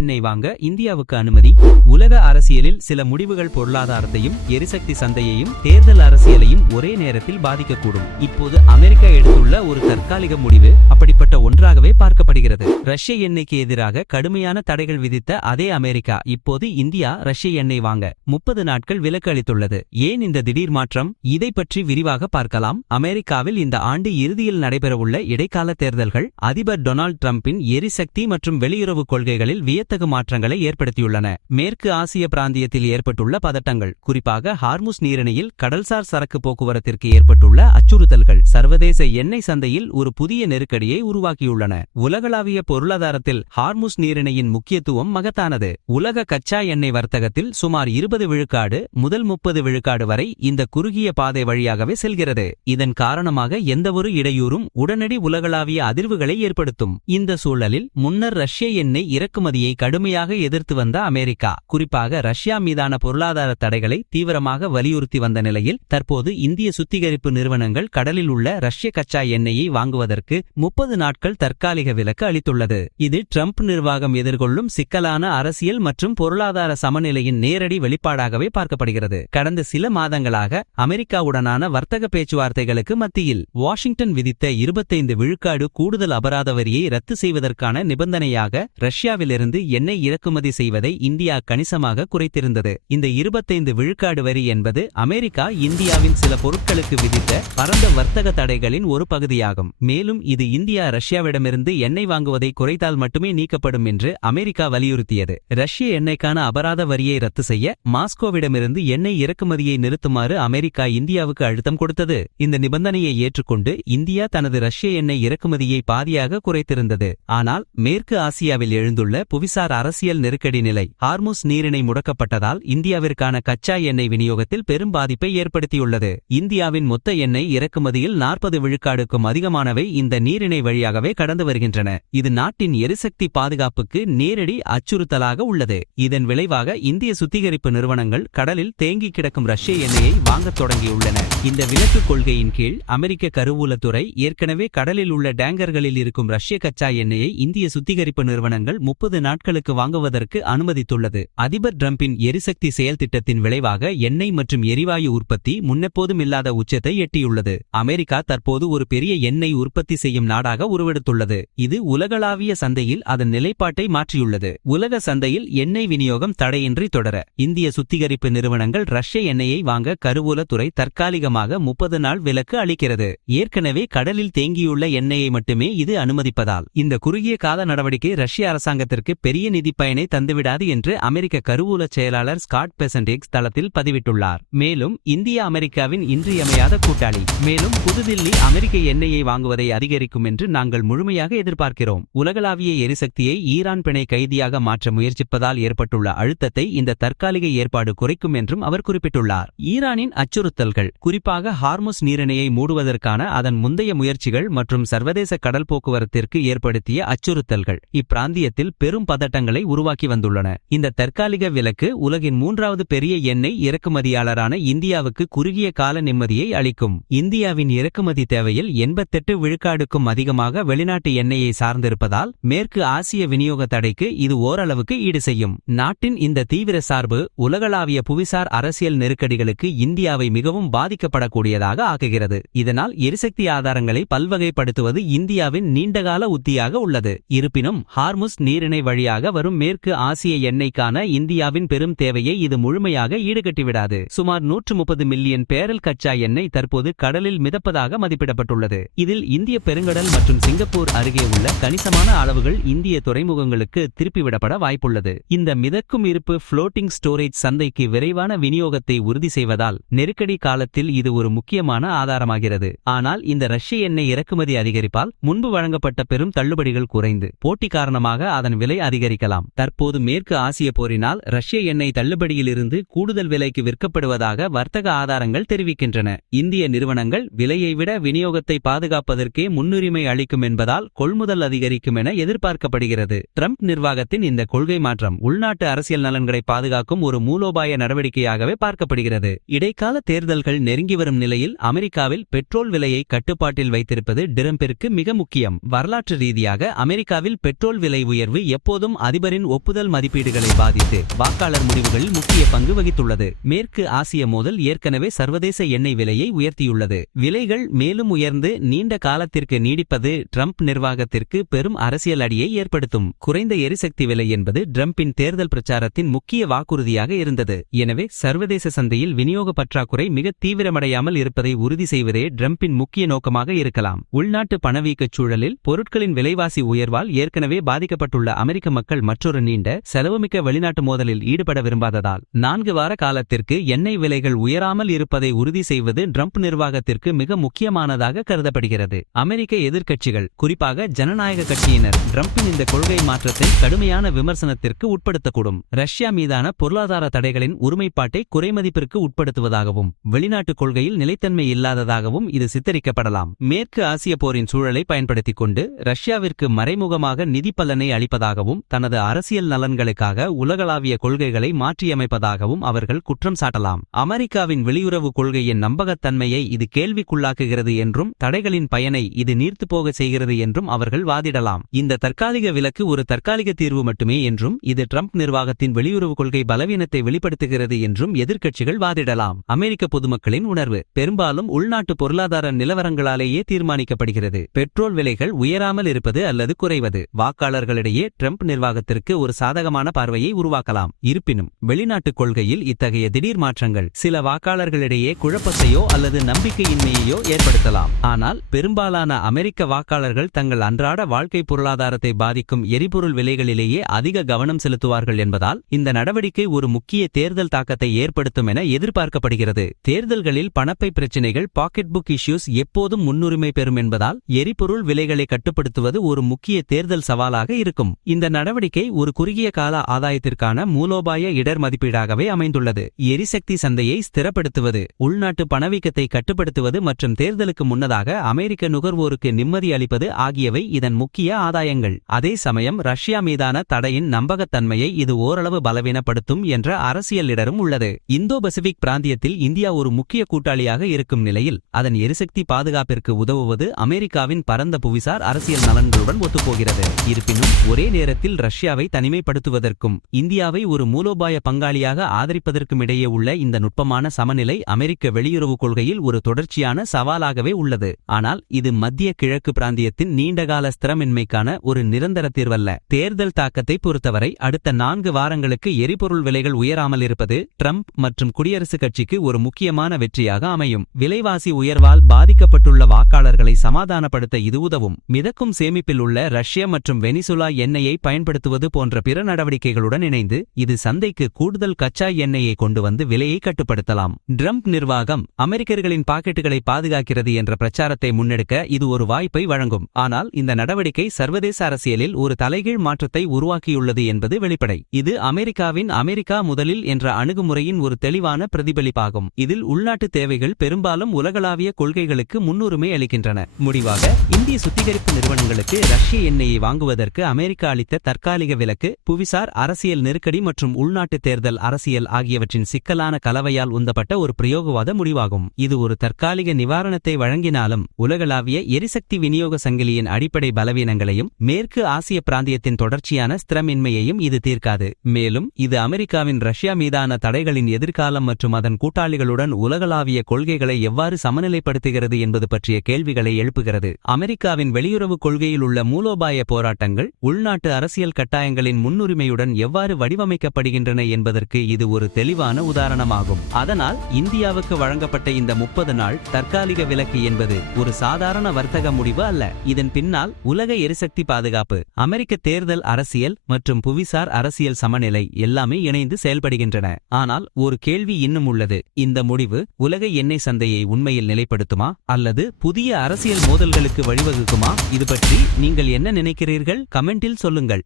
எண்ணெய் வாங்க இந்தியாவுக்கு அனுமதி. உலக அரசியலில் சில முடிவுகள் பொருளாதாரத்தையும் எரிசக்தி சந்தையையும் தேர்தல் அரசியலையும் ஒரே நேரத்தில் பாதிக்கக்கூடும். இப்போது அமெரிக்கா எடுத்துள்ள ஒரு தற்காலிக முடிவு அப்படிப்பட்ட ஒன்றாகவே பார்க்கப்படுகிறது. ரஷ்ய எண்ணெய்க்கு எதிராக கடுமையான தடைகள் விதித்த அதே அமெரிக்கா இப்போது இந்தியா ரஷ்ய எண்ணெய் வாங்க 30 நாட்கள் விலக்கு அளித்துள்ளது. ஏன் இந்த திடீர் மாற்றம்? இதை பற்றி விரிவாக பார்க்கலாம். அமெரிக்காவில் இந்த ஆண்டு இறுதியில் நடைபெறவுள்ள இடைக்கால தேர்தல்கள் அதிபர் டொனால்ட் டிரம்பின் எரிசக்தி மற்றும் வெளியுறவு கொள்கைகளில் வியத்தகு மாற்றங்களை ஏற்படுத்தியுள்ளன. மேற்கு ஆசிய பிராந்தியத்தில் ஏற்பட்டுள்ள பதட்டங்கள், குறிப்பாக ஹார்முஸ் நீரிணையில் கடல்சார் சரக்கு போக்குவரத்திற்கு ஏற்பட்டுள்ள அச்சுறுத்தல்கள் சர்வதேச எண்ணெய் சந்தையில் ஒரு புதிய நெருக்கடியை உருவாக்கியுள்ளன. உலகளாவிய பொருளாதாரத்தில் ஹார்முஸ் நீரிணையின் முக்கியத்துவம் மகத்தானது. உலக கச்சா எண்ணெய் வர்த்தகத்தில் சுமார் 20 விழுக்காடு முதல் 30 விழுக்காடு வரை இந்த குறுகிய பாதை வழியாகவே செல்கிறது. இதன் காரணமாக எந்தவொரு இடையூறும் உடனடி உலகளாவிய அதிர்வுகளை ஏற்படுத்தும். இந்த சூழலில் முன்னர் ரஷ்ய எண்ணெய் இறக்குமதியை கடுமையாக எதிர்த்து வந்த அமெரிக்கா, குறிப்பாக ரஷ்யா மீதான பொருளாதார தடைகளை தீவிரமாக வலியுறுத்தி வந்த நிலையில் தற்போது இந்திய சுத்திகரிப்பு நிறுவனங்கள் கடலில் உள்ள ரஷ்ய கச்சா எண்ணெயை வாங்குவதற்கு 30 நாட்கள் தற்காலிக விலக்கு அளித்துள்ளது. இது ட்ரம்ப் நிர்வாகம் எதிர்கொள்ளும் சிக்கலான அரசியல் மற்றும் பொருளாதார சமநிலையின் நேரடி வெளிப்பாடாகவே பார்க்கப்படுகிறது. கடந்த சில மாதங்களாக அமெரிக்காவுடனான வர்த்தக பேச்சுவார்த்தைகளுக்கு மத்தியில் வாஷிங்டன் விதித்த 25 விழுக்காடு கூடுதல் அபராத வரியை ரத்து செய்வதற்கான நிபந்தனையாக ரஷ்யாவிலிருந்து எண்ணெய் இறக்குமதி செய்வதை இந்தியா கணிசமாக குறைத்திருந்தது. இந்த 25 விழுக்காடு வரி என்பது அமெரிக்கா இந்தியாவின் சில பொருட்களுக்கு விதித்த பரந்த வர்த்தக தடைகளின் ஒரு பகுதியாகும். மேலும் இது இந்தியா ரஷ்யாவிடமிருந்து எண்ணெய் வாங்குவதை குறைத்தால் மட்டுமே நீக்கப்படும் என்று அமெரிக்கா வலியுறுத்தியது. ரஷ்ய எண்ணெய்க்கான அபராத வரியை ரத்து செய்ய மாஸ்கோவிடமிருந்து எண்ணெய் இறக்குமதியை நிறுத்துமாறு அமெரிக்கா இந்தியாவுக்கு அழுத்தம் கொடுத்தது. இந்த நிபந்தனையை ஏற்றுக்கொண்டு இந்தியா தனது ரஷ்ய எண்ணெய் இறக்குமதியை பாதியாக குறைத்திருந்தது. ஆனால் மேற்கு ஆசியாவில் எழுந்துள்ள புவிசார் அரசியல் நெருக்கடி நிலை, ஹார்முஸ் நீரிணை முடக்கப்பட்டதால் இந்தியாவிற்கான கச்சா எண்ணெய் விநியோகத்தில் பெரும் பாதிப்பை ஏற்படுத்தியுள்ளது. இந்தியாவின் மொத்த எண்ணெய் இறக்குமதியில் 40 விழுக்காடுக்கும் அதிகமானவை இந்த நீரிணை வழியாகவே கடந்து வருகின்றன. இது நாட்டின் எரிசக்தி பாதுகாப்புக்கு நேரடி அச்சுறுத்தலாக உள்ளது. இதன் விளைவாக இந்திய சுத்திகரிப்பு நிறுவனங்கள் கடலில் தேங்கி கிடக்கும் ரஷ்ய எண்ணெயை வாங்கத் தொடங்கியுள்ளன. இந்த விலக்கு கொள்கையின் கீழ் அமெரிக்க கருவூலத்துறை ஏற்கனவே கடலில் உள்ள டேங்கர்களில் இருக்கும் ரஷ்ய கச்சா எண்ணெயை இந்திய சுத்திகரிப்பு நிறுவனங்கள் 30 நாட்களுக்கு வாங்குவதற்கு அனுமதித்துள்ளது. அதிபர் டிரம்பின் எரிசக்தி செயல் திட்டத்தின் விளைவாக எண்ணெய் மற்றும் எரிவாயு உற்பத்தி முன்னெப்போதும் இல்லாத உச்சத்தை எட்டியுள்ளது. அமெரிக்கா தற்போது ஒரு பெரிய எண்ணெய் உற்பத்தி செய்யும் நாடாக உருவெடுத்துள்ளது. இது உலகளாவிய சந்தையில் அதன் நிலைப்பாட்டை மாற்றியுள்ளது. உலக சந்தையில் எண்ணெய் விநியோகம் தடையின்றி தொடர இந்திய சுத்திகரிப்பு நிறுவனங்கள் ரஷ்ய எண்ணெயை வாங்க கருவூலத்துறை தற்காலிகமாக 30 நாள் விலக்கு அளிக்கிறது. ஏற்கனவே கடலில் தேங்கியுள்ள எண்ணெயை மட்டுமே இது அனுமதிப்பதால் இந்த குறுகிய கால நடவடிக்கை ரஷ்ய அரசாங்கத்திற்கு பெரிய நிதி பயனை தந்துவிடாது என்று அமெரிக்க கருவூல செயலாளர் ஸ்காட் பெசன்ட் எக்ஸ் தளத்தில் பதிவிட்டுள்ளார். மேலும் இந்தியா அமெரிக்காவின் இன்றியமையாத கூட்டாளி. மேலும் புதுதில்லி அமெரிக்க எண்ணெயை வாங்குவதை அதிகரிக்கும் என்று நாங்கள் முழுமையாக எதிர்பார்க்கிறோம். உலகளாவிய எரிசக்தியை ஈரான் பிணை கைதியாக மாற்ற முயற்சிப்பதால் ஏற்பட்டுள்ள அழுத்தத்தை இந்த தற்காலிக ஏற்பாடு குறைக்கும் என்றும் அவர் குறிப்பிட்டுள்ளார். ஈரானின் அச்சுறுத்தல்கள், குறிப்பாக ஹார்முஸ் நீரிணையை மூடுவதற்கான அதன் முந்தைய முயற்சிகள் மற்றும் சர்வதேச கடல் போக்குவரத்திற்கு ஏற்படுத்திய அச்சுறுத்தல்கள் இப்பிராந்தியத்தில் பெரும் பதட்டங்களை உருவாக்கி வந்துள்ளன. இந்த தற்காலிக விலக்கு உலகின் 3வது பெரிய எண்ணெய் இறக்குமதியாளரான இந்தியாவுக்கு குறுகிய கால நிம்மதியை அளிக்கும். இந்தியாவின் இறக்குமதி தேவையில் 88 விழுக்காடுக்கும் அதிகமாக வெளிநாட்டு எண்ணெயை சார்ந்திருப்பதால் மேற்கு ஆசிய விநியோக தடைக்கு இது ஓரளவுக்கு ஈடு செய்யும். நாட்டின் இந்த தீவிர சார்பு உலகளாவிய புவிசார் அரசியல் நெருக்கடிகளுக்கு இந்தியாவை மிகவும் பாதிக்கப்படக்கூடியதாக ஆக்குகிறது. இதனால் எரிசக்தி ஆதாரங்களை பல்வகைப்படுத்துவது இந்தியாவின் நீண்டகால உத்தியாக உள்ளது. இருப்பினும் ஹார்முஸ் நீரிணை வழியாக வரும் மேற்கு ஆசிய எண்ணெய்க்கான இந்தியாவின் பெரும் தேவையை இது முழுமையாக ஈடுகட்டிவிடாது. சுமார் 130 மில்லியன் பேரல் கச்சா எண்ணெய் தற்போது கடலில் மிதப்பதாக மதிப்பிடப்பட்டுள்ளது. இதில் இந்திய பெருங்கடல் மற்றும் சிங்கப்பூர் அருகே உள்ள கணிசமான அளவுகள் இந்திய துறைமுகங்களுக்கு திருப்பிவிடப்பட வாய்ப்புள்ளது. இந்த மிதக்கும் இருப்பு புளோட்டிங் ஸ்டோரேஜ் சந்தைக்கு விரைவான விநியோகத்தை உறுதி செய்வதால் நெருக்கடி காலத்தில் இது ஒரு முக்கியமான ஆதாரமாகிறது. ஆனால் இந்த ரஷ்ய எண்ணெய் இறக்குமதி அதிகரிப்பால் முன்பு வழங்கப்பட்ட பெரும் தள்ளுபடிகள் குறைந்து போட்டி காரணமாக அதன் விலை அதிகரிக்கலாம். தற்போது மேற்கு ஆசிய போரினால் ரஷ்ய எண்ணெய் தள்ளுபடியிலிருந்து கூடுதல் விலைக்கு விற்கப்படுவதாக வர்த்தக ஆதாரங்கள் தெரிவிக்கின்றன. இந்திய நிறுவனங்கள் விலையை விட விநியோகத்தை பாதுகாப்பதற்கே முன்னுரிமை அளிக்கும் என்பதால் கொள்முதல் அதிகரிக்கும் என எதிர்பார்க்கப்படுகிறது. ட்ரம்ப் நிர்வாகத்தின் இந்த கொள்கை மாற்றம் உள்நாட்டு அரசியல் நலன்களை பாதுகாக்கும் ஒரு மூலோபாய நடவடிக்கையாகவே பார்க்கப்படுகிறது. இடைக்கால தேர்தல்கள் நெருங்கி வரும் நிலையில் அமெரிக்காவில் பெட்ரோல் விலையை கட்டுப்பாட்டில் வைத்திருப்பது டிரம்பிற்கு மிக முக்கியம். வரலாற்று ரீதியாக அமெரிக்காவில் பெட்ரோல் விலை உயர்வு எப்போது எப்போதும் அதிபரின் ஒப்புதல் மதிப்பீடுகளை பாதித்து வாக்காளர் முடிவுகளில் முக்கிய பங்கு வகித்துள்ளது. மேற்கு ஆசிய மோதல் ஏற்கனவே சர்வதேச எண்ணெய் விலையை உயர்த்தியுள்ளது. விலைகள் மேலும் உயர்ந்து நீண்ட காலத்திற்கு நீடிப்பது ட்ரம்ப் நிர்வாகத்திற்கு பெரும் அரசியல் அடியை ஏற்படுத்தும். குறைந்த எரிசக்தி விலை என்பது ட்ரம்பின் தேர்தல் பிரச்சாரத்தின் முக்கிய வாக்குறுதியாக இருந்தது. எனவே சர்வதேச சந்தையில் விநியோக பற்றாக்குறை மிக தீவிரமடையாமல் இருப்பதை உறுதி செய்வதே ட்ரம்பின் முக்கிய நோக்கமாக இருக்கலாம். உள்நாட்டு பணவீக்கச் சூழலில் பொருட்களின் விலைவாசி உயர்வால் ஏற்கனவே பாதிக்கப்பட்டுள்ள அமெரிக்க மக்கள் மற்றொரு நீண்ட செலவுமிக்க வெளிநாட்டு மோதலில் ஈடுபட விரும்பாததால் 4 வார காலத்திற்கு எண்ணெய் விலைகள் உயராமல் இருப்பதை உறுதி செய்வது ட்ரம்ப் நிர்வாகத்திற்கு மிக முக்கியமானதாக கருதப்படுகிறது. அமெரிக்க எதிர்க்கட்சிகள், குறிப்பாக ஜனநாயக கட்சியினர் ட்ரம்பின் இந்த கொள்கை மாற்றத்தை கடுமையான விமர்சனத்திற்கு உட்படுத்தக்கூடும். ரஷ்யா மீதான பொருளாதார தடைகளின் ஒருமைப்பாட்டை குறைமதிப்பிற்கு உட்படுத்துவதாகவும் வெளிநாட்டு கொள்கையில் நிலைத்தன்மை இல்லாததாகவும் இது சித்தரிக்கப்படலாம். மேற்கு ஆசிய போரின் சூழலை பயன்படுத்திக் கொண்டு ரஷ்யாவிற்கு மறைமுகமாக நிதி பலனை அளிப்பதாகவும் தனது அரசியல் நலன்களுக்காக உலகளாவிய கொள்கைகளை மாற்றியமைப்பதாகவும் அவர்கள் குற்றம் சாட்டலாம். அமெரிக்காவின் வெளியுறவு கொள்கையின் நம்பகத்தன்மையை இது கேள்விக்குள்ளாக்குகிறது என்றும் தடைகளின் பயனை இது நீர்த்துப்போக செய்கிறது என்றும் அவர்கள் வாதிடலாம். இந்த தற்காலிக விலக்கு ஒரு தற்காலிக தீர்வு மட்டுமே என்றும் இது ட்ரம்ப் நிர்வாகத்தின் வெளியுறவு கொள்கை பலவீனத்தை வெளிப்படுத்துகிறது என்றும் எதிர்க்கட்சிகள் வாதிடலாம். அமெரிக்க பொதுமக்களின் உணர்வு பெரும்பாலும் உள்நாட்டு பொருளாதார நிலவரங்களாலேயே தீர்மானிக்கப்படுகிறது. பெட்ரோல் விலைகள் உயராமல் இருப்பது அல்லது குறைவது வாக்காளர்களிடையே ட்ரம்ப் நிர்வாகத்திற்கு ஒரு சாதகமான பார்வையை உருவாக்கலாம். இருப்பினும் வெளிநாட்டு கொள்கையில் இத்தகைய திடீர் மாற்றங்கள் சில வாக்காளர்களிடையே குழப்பத்தையோ அல்லது நம்பிக்கையின்மையையோ ஏற்படுத்தலாம். ஆனால் பெரும்பாலான அமெரிக்க வாக்காளர்கள் தங்கள் அன்றாட வாழ்க்கை பொருளாதாரத்தை பாதிக்கும் எரிபொருள் விலைகளிலேயே அதிக கவனம் செலுத்துவார்கள் என்பதால் இந்த நடவடிக்கை ஒரு முக்கிய தேர்தல் தாக்கத்தை ஏற்படுத்தும் என எதிர்பார்க்கப்படுகிறது. தேர்தல்களில் பணப்பை பிரச்சினைகள், பாக்கெட் புக் இஷ்யூஸ் எப்போதும் முன்னுரிமை பெறும் என்பதால் எரிபொருள் விலைகளை கட்டுப்படுத்துவது ஒரு முக்கிய தேர்தல் சவாலாக இருக்கும். இந்த நடவடிக்கை ஒரு குறுகிய கால ஆதாயத்திற்கான மூலோபாய இடர் மதிப்பீடாகவே அமைந்துள்ளது. எரிசக்தி சந்தையை ஸ்திரப்படுத்துவது, உள்நாட்டு பணவீக்கத்தை கட்டுப்படுத்துவது மற்றும் தேர்தலுக்கு முன்னதாக அமெரிக்க நுகர்வோருக்கு நிம்மதி அளிப்பது ஆகியவை இதன் முக்கிய ஆதாயங்கள். அதே சமயம் ரஷ்யா மீதான தடையின் நம்பகத்தன்மையை இது ஓரளவு பலவீனப்படுத்தும் என்ற அரசியல் இடரும் உள்ளது. இந்தோ பசிபிக் பிராந்தியத்தில் இந்தியா ஒரு முக்கிய கூட்டாளியாக இருக்கும் நிலையில் அதன் எரிசக்தி பாதுகாப்பிற்கு உதவுவது அமெரிக்காவின் பரந்த புவிசார் அரசியல் நலன்களுடன் ஒத்துப்போகிறது. இருப்பினும் ஒரே நேரத்தில் ரஷ்யாவை தனிமைப்படுத்துவதற்கும் இந்தியாவை ஒரு மூலோபாய பங்காளியாக ஆதரிப்பதற்கும் இடையே உள்ள இந்த நுட்பமான சமநிலை அமெரிக்க வெளியுறவு கொள்கையில் ஒரு தொடர்ச்சியான சவாலாகவே உள்ளது. ஆனால் இது மத்திய கிழக்கு பிராந்தியத்தின் நீண்டகால ஸ்திரமின்மைக்கான ஒரு நிரந்தர தீர்வல்ல. தேர்தல் தாக்கத்தை பொறுத்தவரை அடுத்த 4 வாரங்களுக்கு எரிபொருள் விலைகள் உயராமல் இருப்பது ட்ரம்ப் மற்றும் குடியரசுக் கட்சிக்கு ஒரு முக்கியமான வெற்றியாக அமையும். விலைவாசி உயர்வால் பாதிக்கப்பட்டுள்ள வாக்காளர்களை சமாதானப்படுத்த இது உதவும். மிதக்கும் சேமிப்பில் உள்ள ரஷ்யா மற்றும் வெனிசுலா எண்ணெயை பயன்படுத்துவது போன்ற பிற நடவடிக்கைகளுடன் இணைந்து இது சந்தைக்கு கூடுதல் கச்சா எண்ணெயை கொண்டு வந்து விலையை கட்டுப்படுத்தலாம். ட்ரம்ப் நிர்வாகம் அமெரிக்கர்களின் பாக்கெட்டுகளை பாதுகாக்கிறது என்ற பிரச்சாரத்தை முன்னெடுக்க இது ஒரு வாய்ப்பை வழங்கும். ஆனால் இந்த நடவடிக்கை சர்வதேச அரசியலில் ஒரு தலைகீழ் மாற்றத்தை உருவாக்கியுள்ளது என்பது வெளிப்படை. இது அமெரிக்காவின் அமெரிக்கா முதலில் என்ற அணுகுமுறையின் ஒரு தெளிவான பிரதிபலிப்பாகும். இதில் உள்நாட்டு தேவைகள் பெரும்பாலும் உலகளாவிய கொள்கைகளுக்கு முன்னுரிமை அளிக்கின்றன. முடிவாக இந்திய சுத்திகரிப்பு நிறுவனங்களுக்கு ரஷ்ய எண்ணெயை வாங்குவதற்கு அமெரிக்கா அளித்த தற்காலிக விலக்கு புவிசார் அரசியல் நெருக்கடி மற்றும் உள்நாட்டு தேர்தல் அரசியல் ஆகியவற்றின் சிக்கலான கலவையால் உந்தப்பட்ட ஒரு பிரயோகவாத முடிவாகும். இது ஒரு தற்காலிக நிவாரணத்தை வழங்கினாலும் உலகளாவிய எரிசக்தி விநியோக சங்கிலியின் அடிப்படை பலவீனங்களையும் மேற்கு ஆசிய பிராந்தியத்தின் தொடர்ச்சியான ஸ்திரமின்மையையும் இது தீர்க்காது. மேலும் இது அமெரிக்காவின் ரஷ்யா மீதான தடைகளின் எதிர்காலம் மற்றும் அதன் கூட்டாளிகளுடன் உலகளாவிய கொள்கைகளை எவ்வாறு சமநிலைப்படுத்துகிறது என்பது பற்றிய கேள்விகளை எழுப்புகிறது. அமெரிக்காவின் வெளியுறவு கொள்கையில் உள்ள மூலோபாய போராட்டங்கள் உள்நாட்டு அரசியல் கட்டாயங்களின் முன்னுரிமையுடன் எவ்வாறு வடிவமைக்கப்படுகின்றன என்பதற்கு இது ஒரு தெளிவான உதாரணமாகும். அதனால் இந்தியாவுக்கு வழங்கப்பட்ட இந்த 30 நாள் தற்காலிக விலக்கு என்பது ஒரு சாதாரண வர்த்தக முடிவு அல்ல. இதன் பின்னால் உலக எரிசக்தி பாதுகாப்பு, அமெரிக்க தேர்தல் அரசியல் மற்றும் புவிசார் அரசியல் சமநிலை எல்லாமே இணைந்து செயல்படுகின்றன. ஆனால் ஒரு கேள்வி இன்னும் உள்ளது. இந்த முடிவு உலக எண்ணெய் சந்தையை உண்மையில் நிலைப்படுத்துமா அல்லது புதிய அரசியல் மோதல்களுக்கு வழிவகுக்குமா? இது பற்றி நீங்கள் என்ன நினைக்கிறீர்கள்? கமெண்டில் சொல்லுங்கள்.